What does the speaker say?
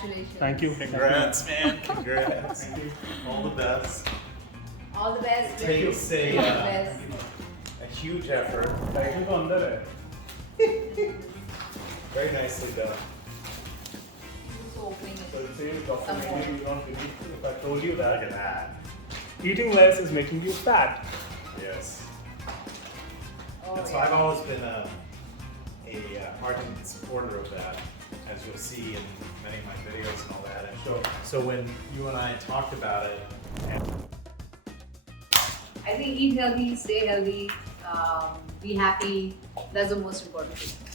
Congratulations. Thank you. Congrats, man. Congrats. Thank you. All the best. All the best. It takes All the best. a huge effort. Title तो अंदर है. Very nicely done. So opening it. So it says Dr. Nene, you don't believe if I told you Look that at that. eating less is making you fat. Yes. Oh, And so yeah. I've always been a ardent supporter of that, as you'll see in many of my videos and all that. And Sure. so when you and I talked about it, and I think eat healthy, stay healthy, be happy. That's the most important thing.